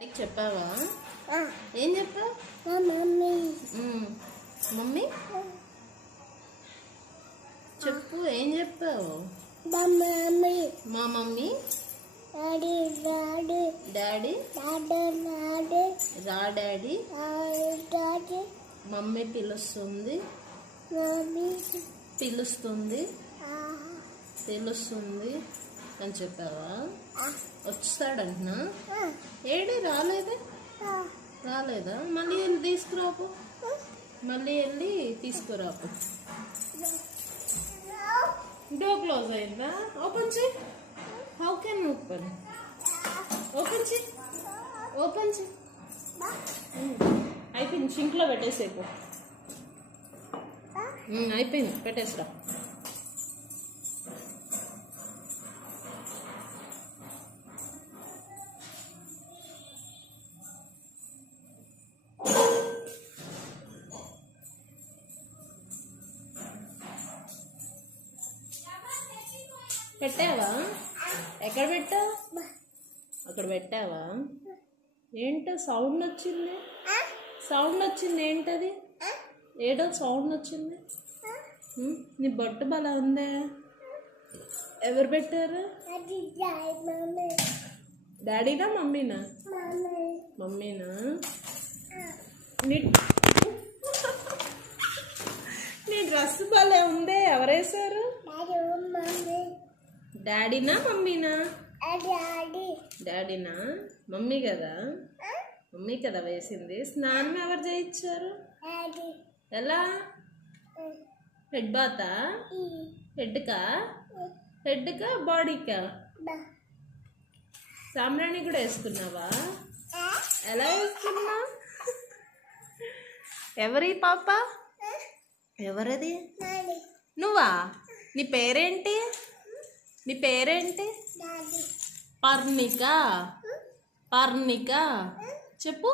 చెప్పావా? ఏం చెప్పావు? మమ్మీ చెప్పు, ఏం చెప్పావు? మా మమ్మీ డాడీ రా డాడీ మమ్మీ పిలుస్తుంది తెలుస్తుంది అని చెప్పావా? వచ్చాడంటున్నా. ఏడే రాలేదా? మళ్ళీ వెళ్ళి తీసుకురాపు, డోర్ క్లోజ్ అయిందా? ఓపెన్ చేయి. How can open? ఓపెన్ చేయి. అయిపోయింది, సింక్లో పెట్టేసేపు. అయిపోయింది, పెట్టేసిరా. పెట్టావా? ఎక్కడ పెట్టావు? అక్కడ పెట్టావా? ఏంటో సౌండ్ వచ్చింది, ఏంటది? ఏడో సౌండ్ వచ్చింది. నీ బొట్టు బలా ఉందే. ఎవరు పెట్టారు? డాడీనా మమ్మీనా? నీ డ్రెస్ భలే ఉందే. ఎవరేసారు? డాడీనా మమ్మీనా? డాడీనా? మమ్మీ కదా వేసింది. స్నానం ఎవరు చేయించారు? ఎలా? హెడ్ బాతా? హెడ్కా బాడీకా? సాంబ్రాణి కూడా వేసుకున్నావా? ఎలా వేసుకున్నా? ఎవరి పాప? ఎవరది? నువ్వా? నీ పేరేంటి? పర్ణిక చెప్పు.